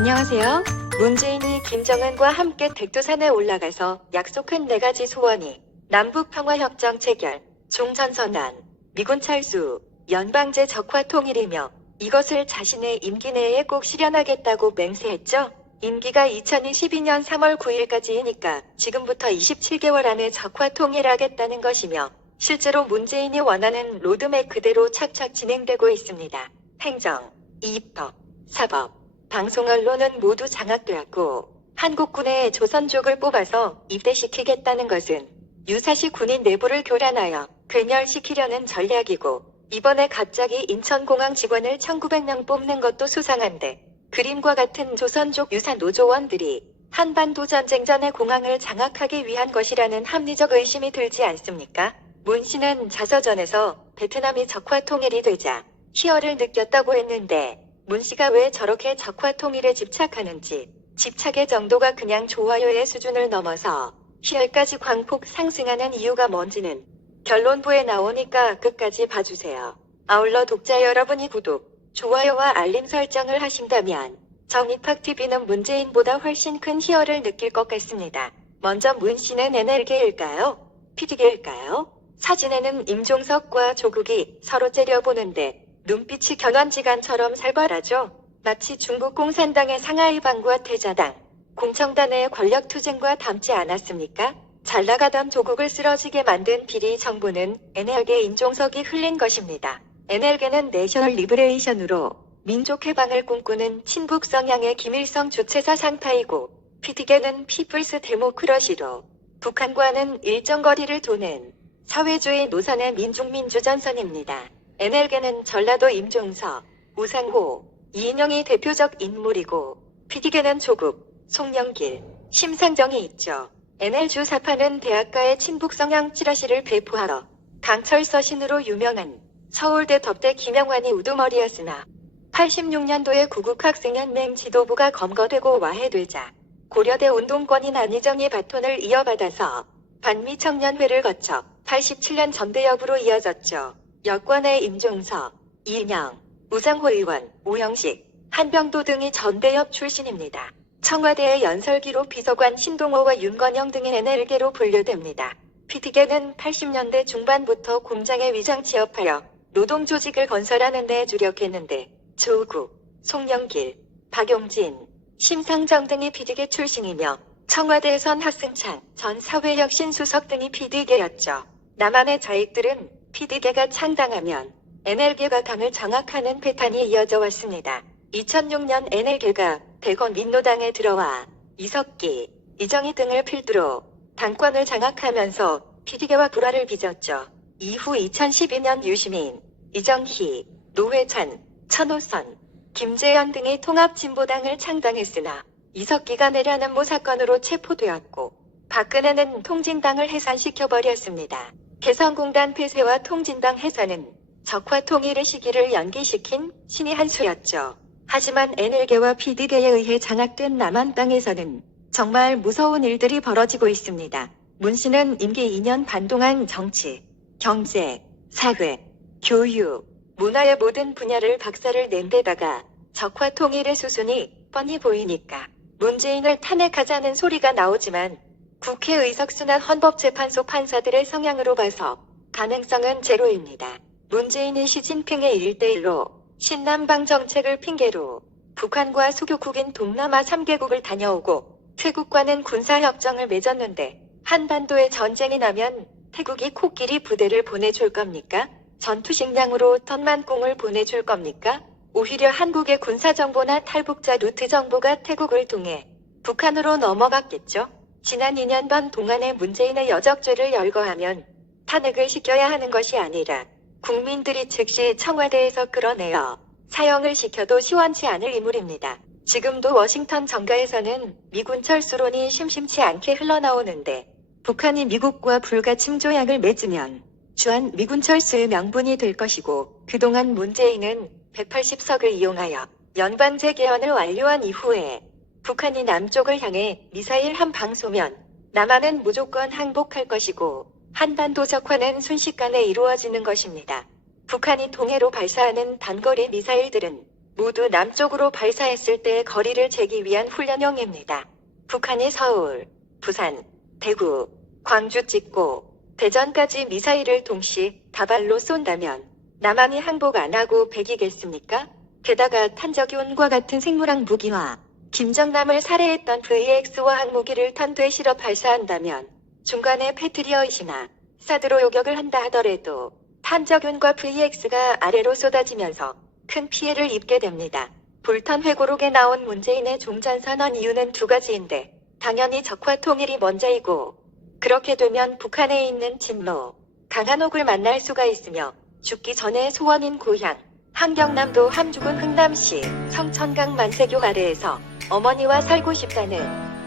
안녕하세요. 문재인이 김정은과 함께 백두산에 올라가서 약속한 4가지 소원이 남북평화협정 체결, 종전선언, 미군 철수, 연방제 적화 통일이며 이것을 자신의 임기 내에 꼭 실현하겠다고 맹세했죠. 임기가 2022년 3월 9일까지이니까 지금부터 27개월 안에 적화 통일하겠다는 것이며 실제로 문재인이 원하는 로드맵 그대로 착착 진행되고 있습니다. 행정, 입법, 사법, 방송 언론은 모두 장악되었고 한국군의 조선족을 뽑아서 입대시키겠다는 것은 유사시 군인 내부를 교란하여 괴멸시키려는 전략이고 이번에 갑자기 인천공항 직원을 1900명 뽑는 것도 수상한데 그림과 같은 조선족 유사 노조원들이 한반도 전쟁 전에 공항을 장악하기 위한 것이라는 합리적 의심이 들지 않습니까? 문 씨는 자서전에서 베트남이 적화 통일이 되자 희열을 느꼈다고 했는데 문 씨가 왜 저렇게 적화 통일에 집착하는지 집착의 정도가 그냥 좋아요의 수준을 넘어서 희열까지 광폭 상승하는 이유가 뭔지는 결론부에 나오니까 끝까지 봐주세요. 아울러 독자 여러분이 구독, 좋아요와 알림 설정을 하신다면 정입학TV는 문재인보다 훨씬 큰 희열을 느낄 것 같습니다. 먼저 문 씨는 NL계일까요? PD계일까요? 사진에는 임종석과 조국이 서로 째려보는데 눈빛이 견원지간처럼 살벌하죠. 마치 중국 공산당의 상하이방과 태자당, 공청단의 권력투쟁과 닮지 않았습니까? 잘나가던 조국을 쓰러지게 만든 비리 정부는 NL계 임종석이 흘린 것입니다. NL계는 내셔널 리브레이션으로 민족 해방을 꿈꾸는 친북 성향의 김일성 주체사 상파이고 PD계는 피플스 데모크러시로 북한과는 일정 거리를 두는 사회주의 노선의 민중민주전선입니다. NL계는 전라도 임종석, 우상호, 이인영이 대표적 인물이고 PD계는 조국, 송영길, 심상정이 있죠. NL주사파는 대학가의 친북 성향 찌라시를 배포하러 강철서신으로 유명한 서울대 덕대 김영환이 우두머리였으나 86년도에 구국학생연맹 지도부가 검거되고 와해되자 고려대 운동권인 안희정이 바톤을 이어받아서 반미청년회를 거쳐 87년 전대협으로 이어졌죠. 여권의 임종석, 이인영, 우상호 의원, 오영식, 한병도 등이 전대협 출신입니다. 청와대의 연설기로 비서관 신동호와 윤건영 등이 NL계로 분류됩니다. PD계는 80년대 중반부터 공장에 위장 취업하여 노동조직을 건설하는 데 주력했는데 조국, 송영길, 박용진, 심상정 등이 PD계 출신이며 청와대에선 하승찬 전 사회혁신수석 등이 PD계였죠. 남한의 자익들은 PD계가 창당하면 NL계가 당을 장악하는 패턴이 이어져 왔습니다. 2006년 NL계가 대권 민노당에 들어와 이석기, 이정희 등을 필두로 당권을 장악하면서 PD계와 불화를 빚었죠. 이후 2012년 유시민, 이정희, 노회찬, 천호선, 김재현 등이 통합진보당을 창당했으나 이석기가 내라는 모 사건으로 체포되었고 박근혜는 통진당을 해산시켜버렸습니다. 개성공단 폐쇄와 통진당 해산은 적화 통일의 시기를 연기시킨 신의 한 수였죠. 하지만 NL계와 PD계에 의해 장악된 남한 땅에서는 정말 무서운 일들이 벌어지고 있습니다. 문 씨는 임기 2년 반 동안 정치, 경제, 사회, 교육, 문화의 모든 분야를 박살을 낸 데다가 적화 통일의 수순이 뻔히 보이니까 문재인을 탄핵하자는 소리가 나오지만 국회 의석수나 헌법재판소 판사들의 성향으로 봐서 가능성은 제로입니다. 문재인이 시진핑의 1대1로 신남방 정책을 핑계로 북한과 수교국인 동남아 3개국을 다녀오고 태국과는 군사협정을 맺었는데 한반도에 전쟁이 나면 태국이 코끼리 부대를 보내줄 겁니까? 전투식량으로 턴만공을 보내줄 겁니까? 오히려 한국의 군사정보나 탈북자 루트 정보가 태국을 통해 북한으로 넘어갔겠죠? 지난 2년 반 동안의 문재인의 여적죄를 열거하면 탄핵을 시켜야 하는 것이 아니라 국민들이 즉시 청와대에서 끌어내어 사형을 시켜도 시원치 않을 인물입니다. 지금도 워싱턴 정가에서는 미군 철수론이 심심치 않게 흘러나오는데 북한이 미국과 불가침 조약을 맺으면 주한 미군 철수의 명분이 될 것이고 그동안 문재인은 180석을 이용하여 연방제 개헌을 완료한 이후에 북한이 남쪽을 향해 미사일 한 방 쏘면 남한은 무조건 항복할 것이고 한반도 적화는 순식간에 이루어지는 것입니다. 북한이 동해로 발사하는 단거리 미사일들은 모두 남쪽으로 발사했을 때의 거리를 재기 위한 훈련용입니다. 북한이 서울, 부산, 대구, 광주 찍고 대전까지 미사일을 동시 다발로 쏜다면 남한이 항복 안 하고 백이겠습니까? 게다가 탄저기온과 같은 생물학 무기와 김정남을 살해했던 VX와 항모기를 탄도에 실어 발사한다면 중간에 패트리엇이나 사드로 요격을 한다 하더라도 탄저균과 VX가 아래로 쏟아지면서 큰 피해를 입게 됩니다. 볼턴 회고록에 나온 문재인의 종전선언 이유는 두 가지인데 당연히 적화 통일이 먼저이고 그렇게 되면 북한에 있는 진로, 강한옥을 만날 수가 있으며 죽기 전에 소원인 고향, 한경남도 함주군 흥남시 성천강 만세교 아래에서 어머니와 살고 싶다는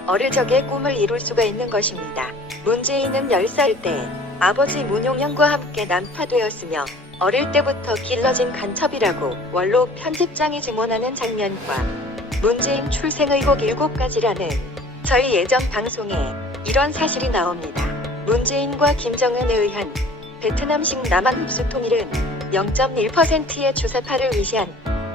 어릴 적의 꿈을 이룰 수가 있는 것입니다. 문재인은 10살 때 아버지 문용현과 함께 난파되었으며 어릴 때부터 길러진 간첩이라고 원로 편집장이 증언하는 장면과 문재인 출생의곡 7가지라는 저희 예전 방송에 이런 사실이 나옵니다. 문재인과 김정은에 의한 베트남식 남한 흡수 통일은 0.1%의 주사파를 위시한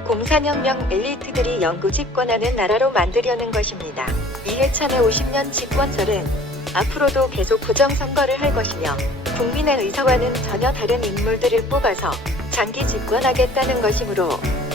공산혁명 엘리트들이 영구 집권하는 나라로 만들려는 것입니다. 이해찬의 50년 집권설은 앞으로도 계속 부정선거를 할 것이며 국민의 의사와는 전혀 다른 인물들을 뽑아서 장기 집권하겠다는 것이므로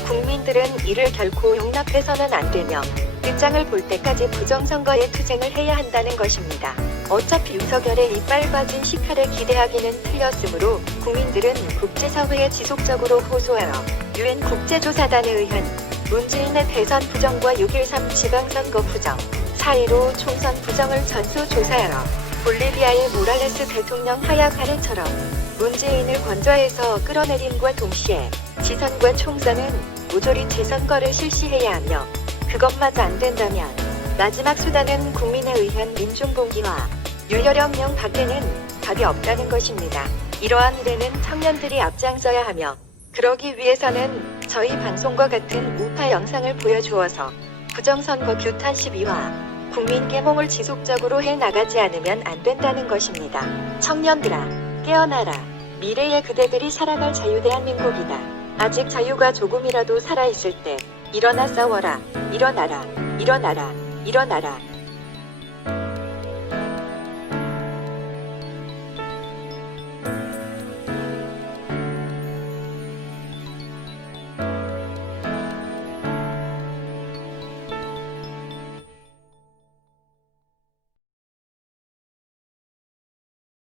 국민들은 이를 결코 용납해서는 안 되며 끝장을 볼 때까지 부정선거에 투쟁을 해야 한다는 것입니다. 어차피 윤석열의 이빨 빠진 식칼에 기대하기는 틀렸으므로 국민들은 국제사회에 지속적으로 호소하여 UN 국제조사단에 의한 문재인의 대선 부정과 6.13 지방선거 부정, 4.15 총선 부정을 전수조사하여 볼리비아의 모랄레스 대통령 하약 아래처럼 문재인을 권좌해서 끌어내림과 동시에 지선과 총선은 모조리 재선거를 실시해야 하며 그것마저 안 된다면 마지막 수단은 국민에 의한 민중봉기와 유혈혁명 밖에는 답이 없다는 것입니다. 이러한 일에는 청년들이 앞장서야 하며 그러기 위해서는 저희 방송과 같은 우파 영상을 보여주어서 부정선거 규탄 시위와 국민 계몽을 지속적으로 해나가지 않으면 안 된다는 것입니다. 청년들아, 깨어나라. 미래의 그대들이 살아갈 자유대한민국이다. 아직 자유가 조금이라도 살아있을 때 일어나 싸워라. 일어나라. 일어나라. 일어나라.